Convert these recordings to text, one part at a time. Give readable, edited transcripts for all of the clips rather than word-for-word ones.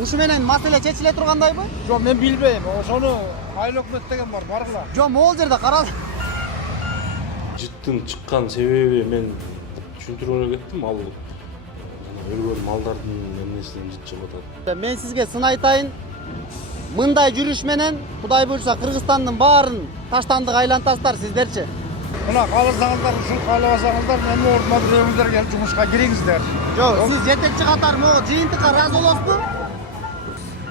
Ушу менен маселе чечиле тургандайбы? Жок, мен билбейм. Ошону айыл өкмөт деген бар, баргыла. Жок, могул жерде карал. Жыттын чыккан себеби мен түшүндүрүүгө кеттим. Ал өлгөн малдардын эмнесинен жыт чыгып атат. Мен сизге сын айтайын. Мындай жүрүш менен Кудай буйруса Кыргызстандын баарын таштандык айлантасыздар сиздерчи. Мына кааласаңыздар, ушул каалабасаңыздар, менин ордума бирөөңүздөр келип жумушка кириңиздер. Жок, сиз жетекчи катары могу жыйынтыкка ыраазы болосузбу?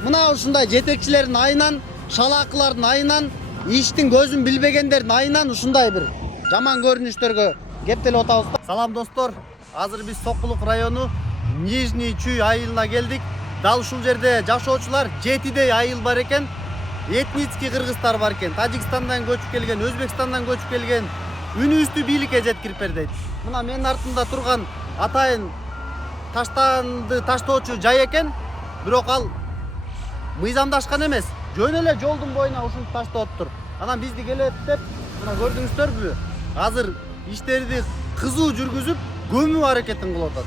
Мына ушундай жетекчилердин айынан, шалаакылардын айынан, иштин көзүн билбегендердин айынан ушундай бир жаман көрүнүштөргө кептелип атабыз. Салам достор. Азыр биз Сокулук району Нижний Чүй айылына келдик. Дал ушул жерде жашоочулар 7дей айыл бар экен. Этницкий кыргыздар бар экен. Тажикстандан көчүп келген, Өзбекстандан көчүп келген, үнүбүздү бийликке жеткирип бер дейт. Мына менин артымда турган атайын таштанды таштоочу жай экен. Бирок ал мыйзамдашкан эмес. Жөн эле жолдун боюна ушинтип таштоптур. Анан бизди келет деп, мына көрдүңүздөрбү? Азыр иштерди кызуу жүргүзүп, көмүү аракетин кылып атат.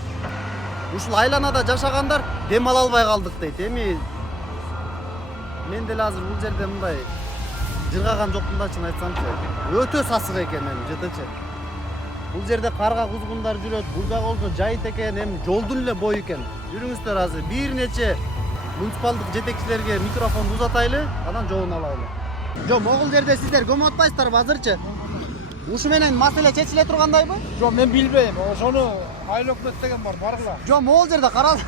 Ушул айланада жашагандар дем ала албай калдык дейт. Эми мен деле азыр бул жерде мындай жыргаган жокмун да, чын айтсамчы. Өтө сасык экен эми жытычы. Бул жерде карга кузгундар жүрөт, бул жак болсо жайыт экен, эми жолдун эле бою экен. Жүрүңүздөр азыр бир нече муниципалдык жетекчилерге микрофонду узатайлы, анан жообун алайлы. Жок, могул жерде сиздер көмүп атпайсыздарбы азырчы? Ушу менен маселе чечиле тургандайбы? Жок, мен билбейм. Ошону айыл өкмөт деген бар, баргыла. Жок, могул жерде карал.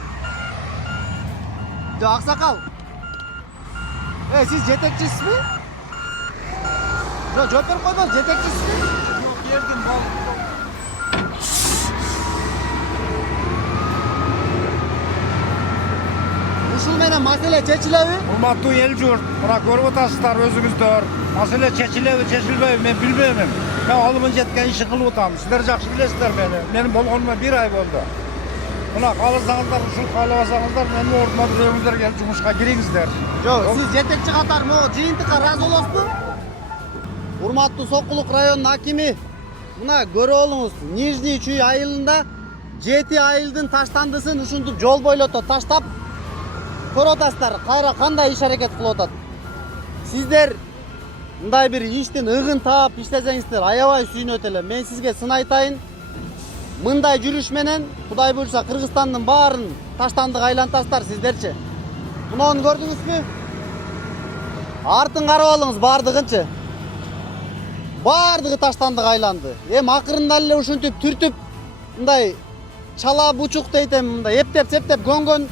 Жок, аксакал. Сиз жетекчисизби? Жок, жооп берип койдуңуз, жетекчисизби? Жок, бердим, мал. Ушул менен маселе чечилеби? Урматтуу эл журт, мына көрүп атасыздар өзүңүздөр. Маселе чечилеби, чечилбейби, мен билбейм. Мен алымын жеткен ишин кылып атам. Сиздер жакшы билесиздер мени. Менин болгонума 1 ай болду. Мына кааласаңыздар, ушул каалабасаңыздар, менин ордума бирөөңүздөр келип жумушка кириңиздер. Жок, сиз жетекчи катары могу жыйынтыкка ыраазы болосузбу? Урматтуу Сокулук районунун акими, мына көрүп алыңыз, Нижний Чүй айылында 7 айылдын таштандысын ушинтип жол бойлото таштап көрүп атасыздар. Кайра кандай иш аракет кылып атат. Сиздер мындай бир иштин ыгын таап иштесеңиздер аябай сүйүнөт элем. Мен сизге сын айтайын. Мындай жүрүш менен Кудай буйруса Кыргызстандын баарын таштандык айлантасыздар сиздерчи. Муну көрдүңүзбү? Артын карап алыңыз бардыгынчы. Бардыгы таштандык айланды. Эми акырында эле ушинтип түртүп мындай чала бучук дейтем, мындай эптеп септеп көнгөн.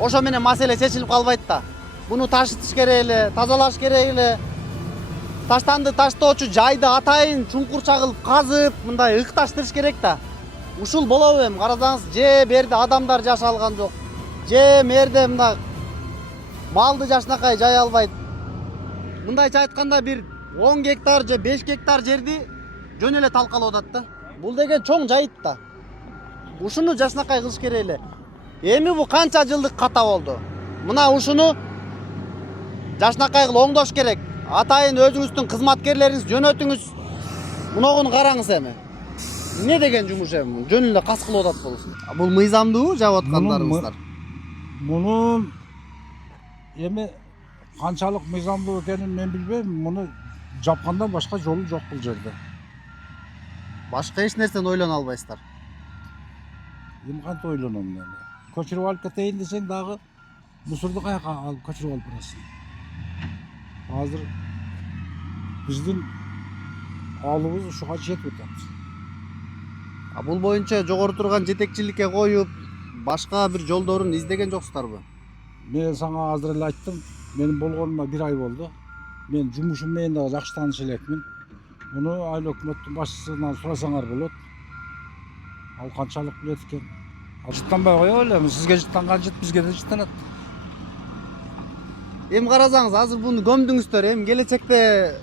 Ошо менен маселе чечилип калбайт да. Буну ташытыш керек эле, тазалаш керек эле. Таштанды таштоочу жайды атайын чуңкур чагылып казып, мындай ыкташтырыш керек да. Ушул болобу эми? Карасаңыз, же берде адамдар жаша алган жок. Же мерде мындай малды жашынакай жай албайт. Мындайча айтканда бир 10 гектар же 5 гектар жерди жөн эле талкалап атат да. Бул деген чоң жайыт да. Ушуну жашынакай кылыш керек эле. Эми бу канча жылдык ката болду. Мына ушуну жашынакай кылып оңдош керек. Атайын өзүңүздүн кызматкерлериңиз жөнөтүңүз. Муногуну караңыз эми. Не деген жумуш эми? Жөн эле кас кылып атат болсун. Бул мыйзамдуу жаап аткандарыңыздар? Муну эми канчалык мыйзамдуу экенин мен билбейм. Муну жапкандан башка жолу жок бул жерде. Башка эч нерсени ойлоно албайсыздар. Эми кантип ойлоном мен? Көчүрүп алып кетейин десең дагы мусорду каяка алып көчүрүп алып барасың. Азыр биздин алыбыз ушуга жетип атат. Бул боюнча жогору турган жетекчиликке коюп, башка бир жолдорун издеген жоксуздарбы? Мен сага азыр эле айттым, менин болгонума 1 ай болду. Мен жумушум менен дагы жакшы тааныш элекмин. Муну айыл өкмөттүн башчысынан сурасаңар болот. Ал канчалык билет экен. Жыттанбай коё элем, сизге жыттанган жыт бизге да жыттанат. Эми карасаңыз, азыр буну көмдүңүздөр, эми келечекте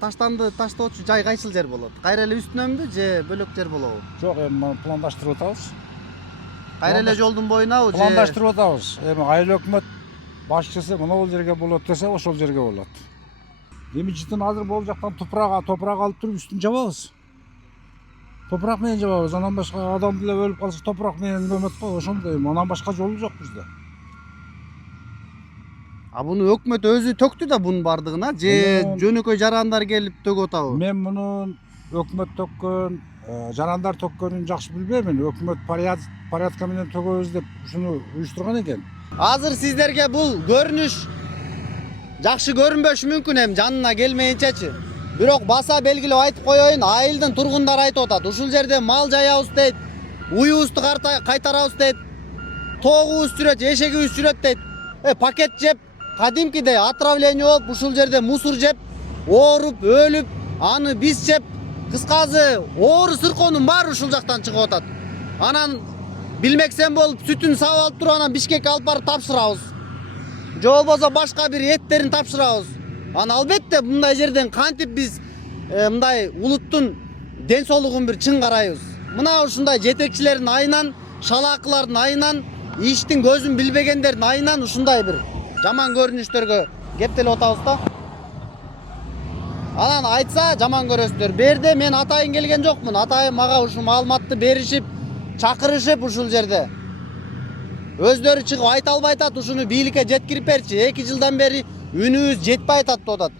таштанды таштоочу жай кайсыл жер болот? Кайра эле үстүнөнбү же бөлөк жер болобу? Жок, эми пландаштырып атабыз. Кайра эле жолдун боюнабы же? Пландаштырып атабыз. Эми айыл өкмөт башчысы мына жерге болот десе, ошол жерге болот. Эми жытын азыр бул жактан топурак алып туруп үстүн жабабыз. Топурак менен жабабыз. Анан башка адам деле өлүп калса топурак менен көмөт го, ошондой. Анан башка жолу жок бизде. Буну өкмөт өзү төктү да bunun бардыгына же жөнөкөй жарандар келип төгүп атабы? Мен муну өкмөт төккөн, жарандар төккөнүн жакшы билбеймин. Өкмөт порядка менен төгөбүз деп ушуну уюштурган экен. Азыр сиздерге бул көрүнүш жакшы көрүнбөшү мүмкүн, эми жанына келмейинчечи. Бирок баса белгилеп айтып коеюн, айылдын тургундары айтып атат. Ушул жерде мал жаябыз дейт, уюбузду кайтарабыз дейт, тогубуз жүрөт, эшегибиз жүрөт дейт. Пакет жеп, кадимкидей отравление болуп, ушул жерде мусор жеп, ооруп, өлүп, аны биз жеп, кыскасы оору сыркоонун баары ушул жактан чыгып атат. Анан билмексен болуп, сүтүн сабап алып туруп, анан Бишкекке алып барып тапшырабыз. Же болбосо башка бир эттерин тапшырабыз. Аны албетте мындай жерден кантип биз мындай улуттун ден соолугун бир чың карайбыз. Мына ушундай жетекчилердин айынан, шалаакылардын айынан, иштин көзүн билбегендердин айынан ушундай бир жаман көрүнүштөргө кептелип атабыз да. Анан айтса жаман көрөсүздөр. Берде мен атайын келген жокмун. Атайын мага ушул маалыматты беришип, чакырышып ушул жерде. Өздөрү чыгып айта албай атат, ушуну бийликке жеткирип берчи. 2 жылдан бери үнүбүз жетпей атат деп атат.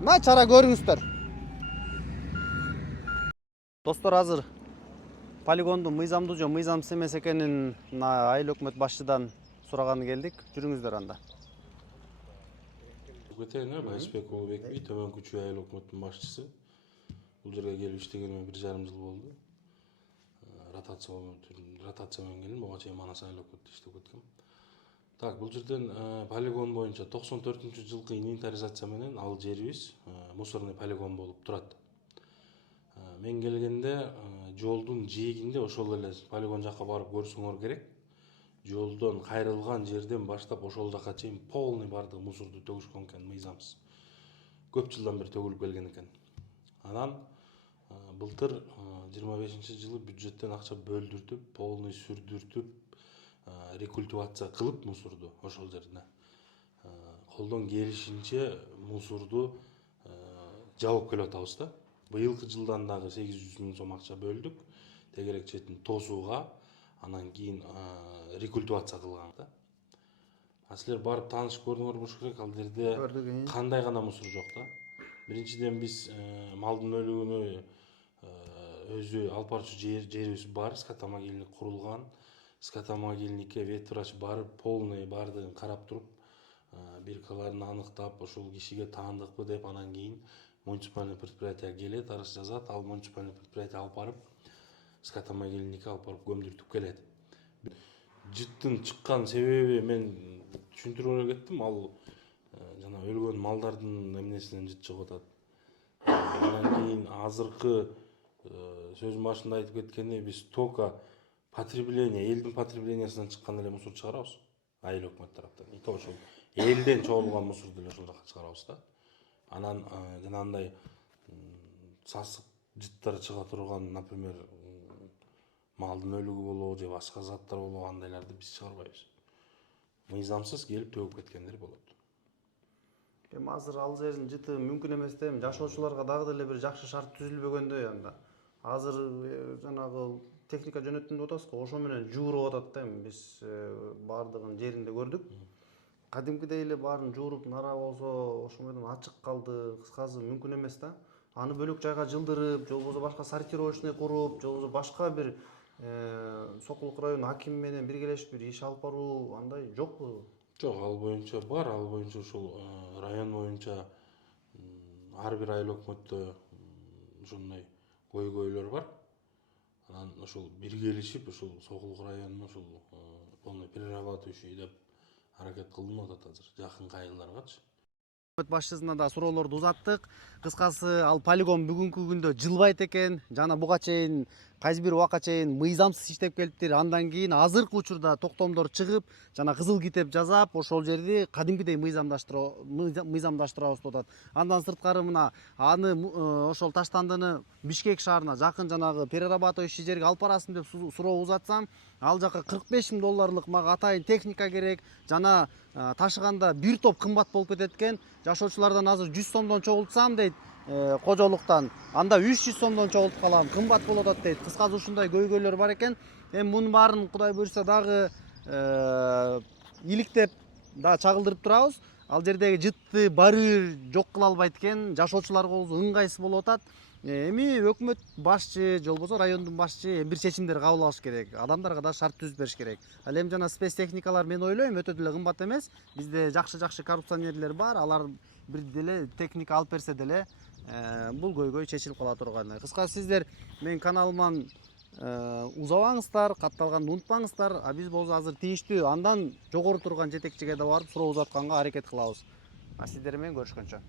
Мына чара көрүңүздөр. Достор, азыр полигондун мыйзамдуу же мыйзамсыз эмес экенин айыл өкмөт башчыдан сураганы келдик. Жүрүңүздөр анда. Ветеринар Байсбек Улубекби, Төмөн Күчүү айыл өкмөттүн башчысы. Бул жерге келип иштегениме 1,5 жыл болду. Ротация менен келдим, буга чейин Манас айыл өкмөттү иштеп өткөм. Так, бул жерден полигон боюнча 94-жылкы инвентаризация менен ал жерибиз мусорный полигон болуп турат. Мен келгенде жолдун жээгинде ошол эле полигон жакка барып көрсөңөр керек. Жолдон кайрылган жерден баштап ошол жака чейин полный бардыгы мусорду төгүшкөн экен, мыйзамсыз. Көп жылдан бери төгүлүп келген экен. Анан былтыр 25-жылы бюджеттен акча бөлдүртүп, полный сүрдүртүп, рекультивация кылып мусорду ошол жерде. Колдон келишинче мусорду жабып келип атабыз да. Быйылкы жылдан дагы 800 000 сом акча бөлдүк. Тегерек четин тосууга, анан кийин рекультивация кылганга. Силер барып таанышып көрдүңөр болуш керек, ал жерде кандай гана мусор жок да. Биринчиден биз малдын өлүгүнү өзү алып барчу жерибиз бар, скотомогильник курулган. Скотомогильникке ветврач барып, полный бардыгын карап туруп, биркаларын аныктап, ошол кишиге таандыкпы деп, анан кийин муниципальный предприятие келет, арыз жазат, ал муниципальный предприятие алып барып, скотомогильникке алып барып көмдүртүп келет. Жыттын чыккан себеби мен түшүндүрүп кеттим, ал жана өлгөн малдардын эмнесинен жыт чыгып атат. Андан кийин азыркы сөзүн башында айтып кеткендей, биз только потребление, элдин потреблениясынан чыккан эле мусор чыгарабыз. Айыл өкмөт тараптан. И то ошол элден чогулган мусорду эле ошол жака чыгарабыз да. Анан жанагындай сасык жыттар чыга турган, например, малдын өлүгү болобу же башка заттар болобу, андайларды биз чыгарбайбыз. Мыйзамсыз келип төгүп кеткендер болот. Эми азыр ал жердин жыты мүмкүн эмес да, эми жашоочуларга дагы деле бир жакшы шарт түзүлбөгөндөй анда. Азыр жанагы техника жөнөттүм деп атасыз го, ошо менен жууруп атат да, эми биз бардыгын жеринде көрдүк. Кадимкидей эле баарын жууруп, нара болсо ошо менен ачык калды, кыскасы мүмкүн эмес да. Аны бөлөк жайга жылдырып, же болбосо башка сортировочный куруп, же болбосо башка бир Сокулук району акими менен биргелешип бир иш алып баруу андай жокпу? Жок, ал боюнча бар, ал боюнча ушул район боюнча ар бир айыл өкмөттө ошондой көйгөйлөр бар. Анан ошол биргелешип, ушул Сокулук районуна ушул полный перерабатывающий деп аракет кылынып атат азыр жакынкы айылдаргачы. Өкмөт башчысына да суроолорду узаттык. Кыскасы, ал полигон бүгүнкү күндө жылбайт экен. Жана буга чейин кайсы бир убакка чейин мыйзамсыз иштеп келиптир. Андан кийин азыркы учурда токтомдор чыгып, жана кызыл китеп жасап, ошол жерди кадимкидей мыйзамдаштырабыз деп атат. Андан сырткары мына аны ошол таштандыны Бишкек шаарына жакын жанагы перерабатывающий жерге алып барасың деп суроо узатсам, ал жака $45,000 мага атайын техника керек. Жана ташыганда бир топ кымбат болуп кетет экен. Жашоочулардан азыр 100 сомдон чогултсам дейт, кожолуктан анда 300 сомдон чогултуп калам, кымбат болуп атат дейт. Кыскасы ушундай көйгөйлөр бар экен. Эми мунун баарын Кудай буйрса дагы иликтеп да чагылдырып турабыз. Ал жердеги жытты бары жок кыла албайт экен, жашоочуларга болсо ыңгайсыз болуп атат. Эми өкмөт башчы же болбосо райондун башчы бир чечимдер кабыл алыш керек. Адамдарга да шарт түзүп бериш керек. Ал эми жана спецтехникалар мен ойлойм өтө деле кымбат эмес. Бизде жакшы коррупционерлер бар. Алар бир деле техника алып берсе деле бул көйгөй чечилип кала турган. Кыскасы сиздер менин каналыман узабаңыздар, катталганды унутпаңыздар. А биз болсо азыр тийиштүү андан жогору турган жетекчиге да барып суроо узатканга аракет кылабыз. Сиздер менен көрүшкөнчө.